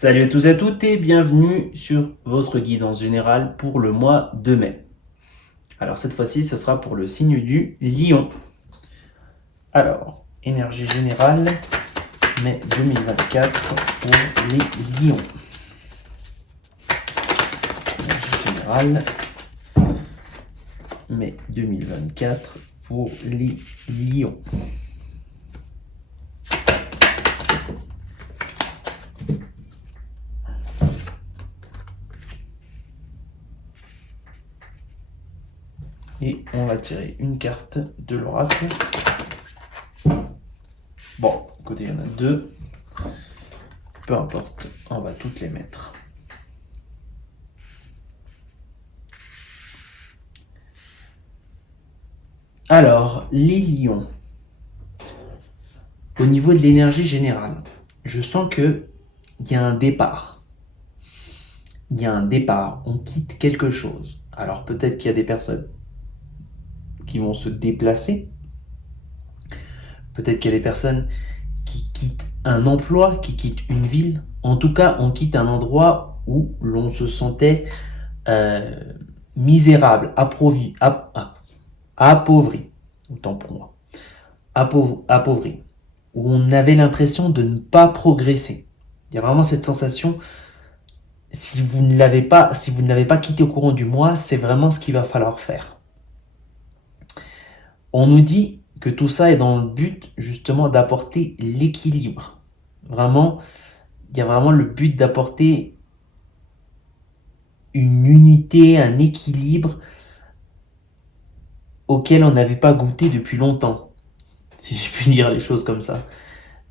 Salut à tous et à toutes et bienvenue sur votre guidance générale pour le mois de mai. Alors cette fois-ci, ce sera pour le signe du Lion. Alors, énergie générale, mai 2024 pour les Lions. Énergie générale, mai 2024 pour les Lions. Et on va tirer une carte de l'oracle. Bon, écoutez, il y en a deux. Peu importe, on va toutes les mettre. Alors, les lions. Au niveau de l'énergie générale, je sens qu'il y a un départ. Il y a un départ, on quitte quelque chose. Alors peut-être qu'il y a des personnes qui vont se déplacer. Peut-être qu'il y a des personnes qui quittent un emploi, qui quittent une ville. En tout cas, on quitte un endroit où l'on se sentait misérable, appauvri, autant pour moi, appauvri, où on avait l'impression de ne pas progresser. Il y a vraiment cette sensation, si vous ne l'avez pas quitté au courant du mois, c'est vraiment ce qu'il va falloir faire. On nous dit que tout ça est dans le but justement d'apporter l'équilibre. Vraiment, il y a vraiment le but d'apporter une unité, un équilibre auquel on n'avait pas goûté depuis longtemps, si je puis dire les choses comme ça.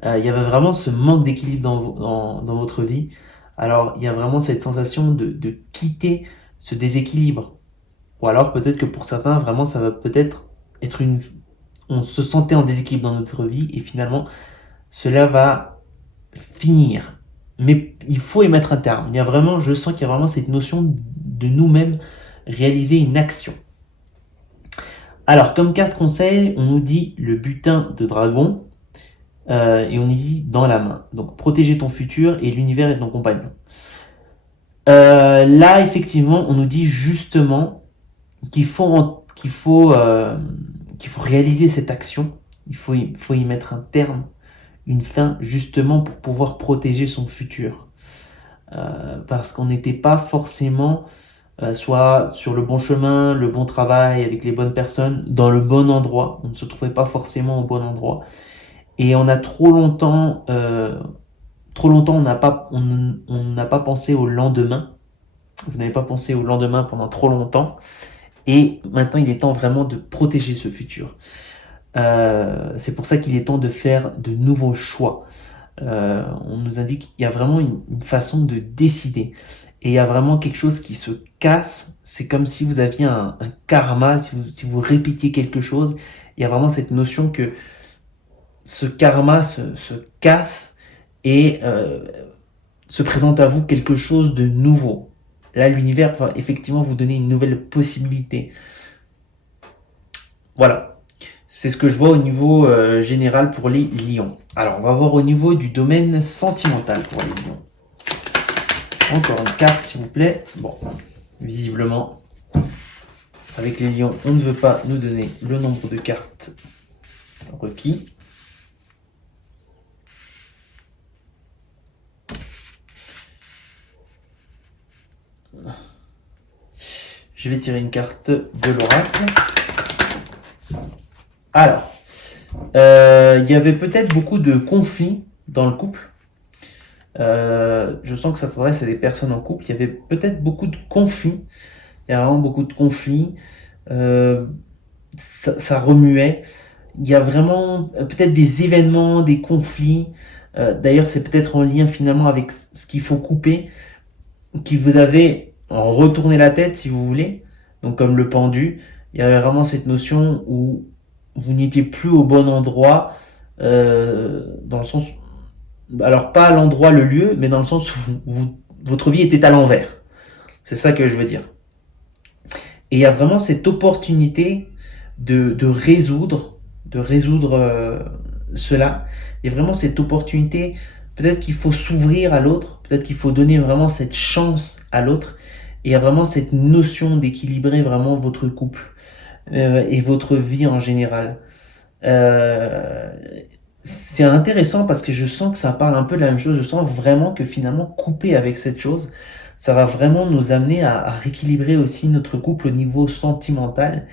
Il y avait vraiment ce manque d'équilibre dans votre vie. Alors, il y a vraiment cette sensation de quitter ce déséquilibre. Ou alors, peut-être que pour certains, vraiment, ça va peut-être être on se sentait en déséquilibre dans notre vie et finalement, cela va finir. Mais il faut y mettre un terme. Je sens qu'il y a vraiment cette notion de nous-mêmes réaliser une action. Alors, comme carte conseil, on nous dit le butin de dragon et on nous dit dans la main. Donc, protéger ton futur et l'univers est ton compagnon. Là, effectivement, on nous dit justement qu'il faut réaliser cette action. Il faut y mettre un terme, une fin, justement pour pouvoir protéger son futur. Parce qu'on n'était pas forcément soit sur le bon chemin, le bon travail, avec les bonnes personnes, dans le bon endroit. On ne se trouvait pas forcément au bon endroit. Et on a trop longtemps, on n'a pas pensé au lendemain. Vous n'avez pas pensé au lendemain pendant trop longtemps. Et maintenant, il est temps vraiment de protéger ce futur. C'est pour ça qu'il est temps de faire de nouveaux choix. On nous indique qu'il y a vraiment une façon de décider. Et il y a vraiment quelque chose qui se casse. C'est comme si vous aviez un karma, si vous répétiez quelque chose. Il y a vraiment cette notion que ce karma se casse et se présente à vous quelque chose de nouveau. Là, l'univers va effectivement vous donner une nouvelle possibilité. Voilà. C'est ce que je vois au niveau général pour les lions. Alors, on va voir au niveau du domaine sentimental pour les lions. Encore une carte, s'il vous plaît. Bon, visiblement, avec les lions, on ne veut pas nous donner le nombre de cartes requis. Je vais tirer une carte de l'oracle. Alors, il y avait peut-être beaucoup de conflits dans le couple. Je sens que ça s'adresse à des personnes en couple. Il y avait peut-être beaucoup de conflits. Il y a vraiment beaucoup de conflits. Ça remuait. Il y a vraiment peut-être des événements, des conflits. D'ailleurs, c'est peut-être en lien finalement avec ce qu'il faut couper, qui vous avait retourné la tête, si vous voulez. Donc comme le pendu, il y avait vraiment cette notion où vous n'étiez plus au bon endroit, dans le sens, alors pas à l'endroit, le lieu, mais dans le sens où votre vie était à l'envers. C'est ça que je veux dire. Et il y a vraiment cette opportunité de résoudre cela. Il y a vraiment cette opportunité peut-être qu'il faut s'ouvrir à l'autre, peut-être qu'il faut donner vraiment cette chance à l'autre, et il y a vraiment cette notion d'équilibrer vraiment votre couple et votre vie en général. Euh, c'est intéressant parce que je sens que ça parle un peu de la même chose. Je sens vraiment que finalement, couper avec cette chose, ça va vraiment nous amener à rééquilibrer aussi notre couple au niveau sentimental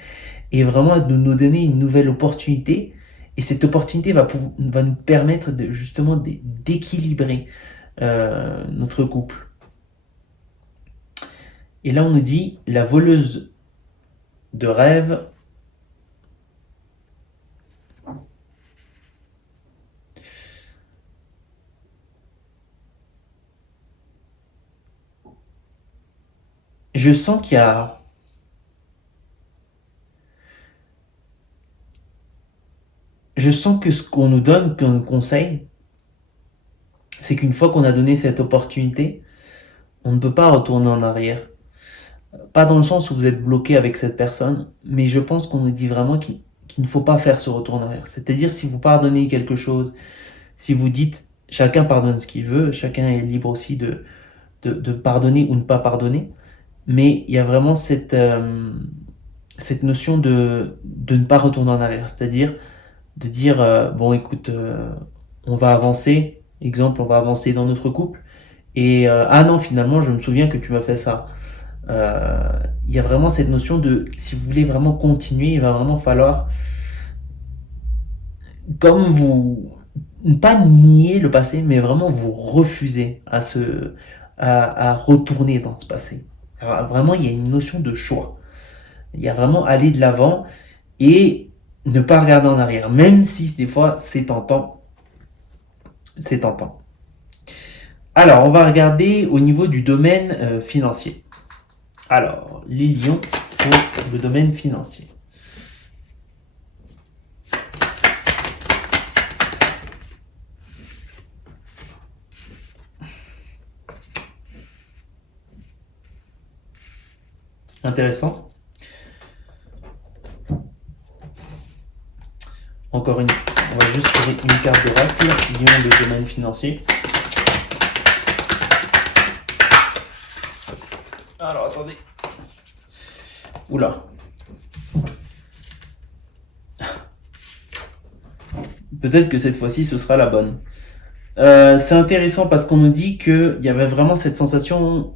et vraiment de nous donner une nouvelle opportunité. Et cette opportunité va nous permettre justement d'équilibrer notre couple. Et là, on nous dit la voleuse de rêve. Je sens qu'il y a. Je sens que ce qu'on nous donne comme conseil, c'est qu'une fois qu'on a donné cette opportunité, on ne peut pas retourner en arrière. Pas dans le sens où vous êtes bloqué avec cette personne, mais je pense qu'on nous dit vraiment qu'il ne faut pas faire ce retour en arrière. C'est-à-dire si vous pardonnez quelque chose, si vous dites chacun pardonne ce qu'il veut, chacun est libre aussi de pardonner ou ne pas pardonner, mais il y a vraiment cette notion de ne pas retourner en arrière. C'est-à-dire de dire bon écoute, on va avancer, exemple on va avancer dans notre couple, et ah non finalement je me souviens que tu m'as fait ça. Il y a vraiment cette notion de si vous voulez vraiment continuer, il va vraiment falloir comme vous ne pas nier le passé, mais vraiment vous refuser à retourner dans ce passé. Alors, vraiment il y a une notion de choix. Il y a vraiment aller de l'avant et ne pas regarder en arrière, même si des fois c'est tentant. C'est tentant. Alors, on va regarder au niveau du domaine financier. Alors, les lions pour le domaine financier. Intéressant. Encore une, on va juste tirer une carte d'oracle, lion de domaine financier. Alors, attendez. Oula. Peut-être que cette fois-ci, ce sera la bonne. C'est intéressant parce qu'on nous dit qu'il y avait vraiment cette sensation...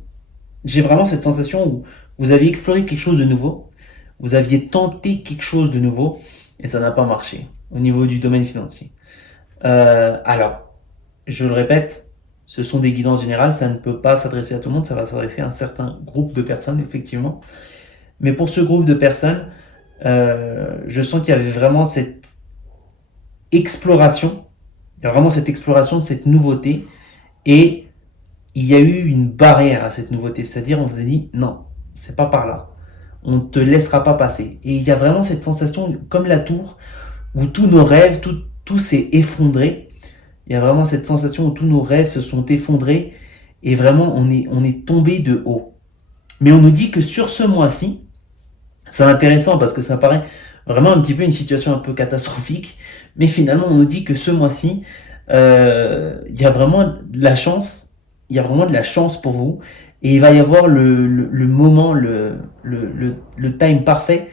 J'ai vraiment cette sensation où vous aviez exploré quelque chose de nouveau, vous aviez tenté quelque chose de nouveau, et ça n'a pas marché au niveau du domaine financier. Alors, je le répète, ce sont des guidances générales, ça ne peut pas s'adresser à tout le monde, ça va s'adresser à un certain groupe de personnes, effectivement. Mais pour ce groupe de personnes, je sens qu'il y avait vraiment cette exploration, il y a vraiment cette exploration, cette nouveauté, et il y a eu une barrière à cette nouveauté, c'est-à-dire on vous a dit non, c'est pas par là, on ne te laissera pas passer. Et il y a vraiment cette sensation comme la tour où tous nos rêves, tout s'est effondré. Il y a vraiment cette sensation où tous nos rêves se sont effondrés et vraiment on est tombé de haut. Mais on nous dit que sur ce mois-ci, c'est intéressant parce que ça paraît vraiment un petit peu une situation un peu catastrophique, mais finalement on nous dit que ce mois-ci, il y a vraiment de la chance, il y a vraiment de la chance pour vous, et il va y avoir le moment, le time parfait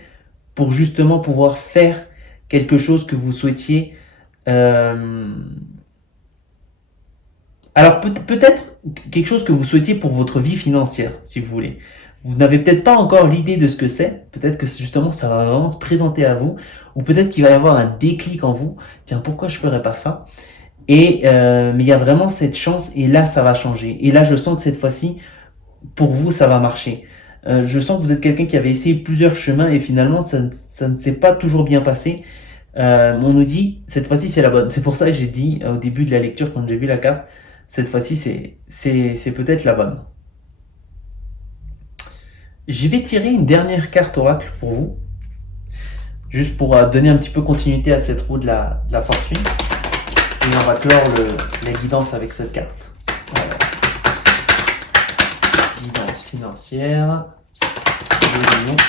pour justement pouvoir faire quelque chose que vous souhaitiez. Alors peut-être quelque chose que vous souhaitiez pour votre vie financière, si vous voulez. Vous n'avez peut-être pas encore l'idée de ce que c'est, peut-être que justement ça va vraiment se présenter à vous, ou peut-être qu'il va y avoir un déclic en vous, tiens pourquoi je ferais pas ça. Et mais il y a vraiment cette chance et là ça va changer. Et là je sens que cette fois-ci pour vous ça va marcher. Je sens que vous êtes quelqu'un qui avait essayé plusieurs chemins et finalement ça ne s'est pas toujours bien passé. On nous dit cette fois-ci c'est la bonne. C'est pour ça que j'ai dit au début de la lecture quand j'ai vu la carte, cette fois-ci c'est peut-être la bonne. Je vais tirer une dernière carte oracle pour vous, juste pour donner un petit peu continuité à cette roue de la fortune. Et on va clore la guidance avec cette carte. Voilà. Guidance financière. Guidance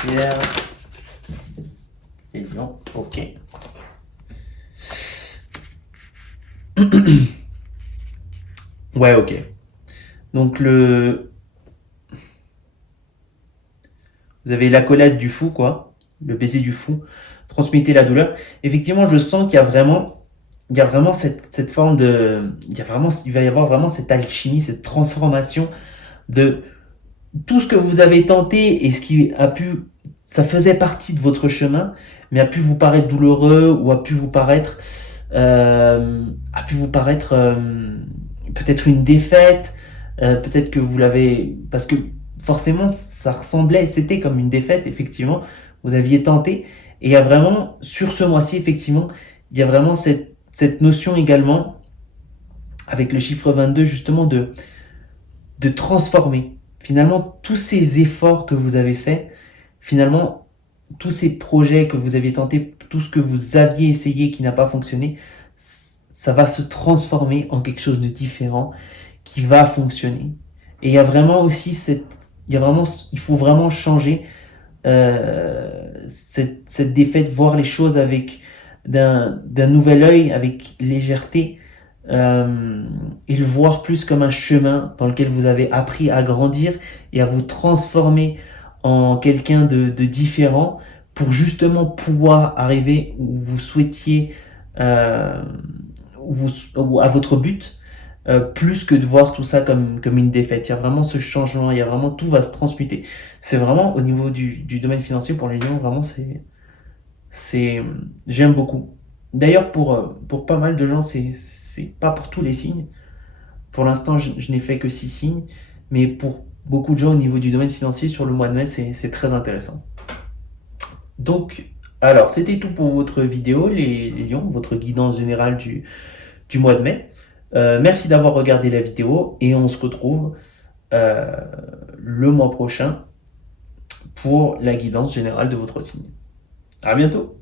financière. Et Lion. Ok. Ouais, ok. Donc vous avez l'accolade du fou, quoi. Le baiser du fou. Transmettez la douleur. Effectivement, je sens il y a vraiment cette forme de, il va y avoir vraiment cette alchimie, cette transformation de tout ce que vous avez tenté et ce qui a pu, ça faisait partie de votre chemin, mais a pu vous paraître douloureux ou a pu vous paraître peut-être une défaite, peut-être que vous l'avez, parce que forcément ça ressemblait, c'était comme une défaite effectivement. Vous aviez tenté et il y a vraiment sur ce mois-ci effectivement, il y a vraiment cette notion également avec le chiffre 22 justement de transformer. Finalement, tous ces efforts que vous avez faits, finalement, tous ces projets que vous aviez tentés, tout ce que vous aviez essayé qui n'a pas fonctionné, ça va se transformer en quelque chose de différent qui va fonctionner. Et il y a vraiment aussi il faut vraiment changer cette défaite, voir les choses avec d'un nouvel œil, avec légèreté, et le voir plus comme un chemin dans lequel vous avez appris à grandir et à vous transformer en quelqu'un de différent pour justement pouvoir arriver où vous souhaitiez, euh, à votre but, plus que de voir tout ça comme une défaite. Il y a vraiment ce changement, il y a vraiment tout va se transmuter. C'est vraiment au niveau du domaine financier pour les lions, vraiment c'est j'aime beaucoup. D'ailleurs pour pas mal de gens c'est pas pour tous les signes. Pour l'instant je n'ai fait que 6 signes, mais pour beaucoup de gens au niveau du domaine financier sur le mois de mai c'est très intéressant. Donc alors c'était tout pour votre vidéo les lions, votre guidance générale du mois de mai. Merci d'avoir regardé la vidéo et on se retrouve euh, le mois prochain pour la guidance générale de votre signe. À bientôt.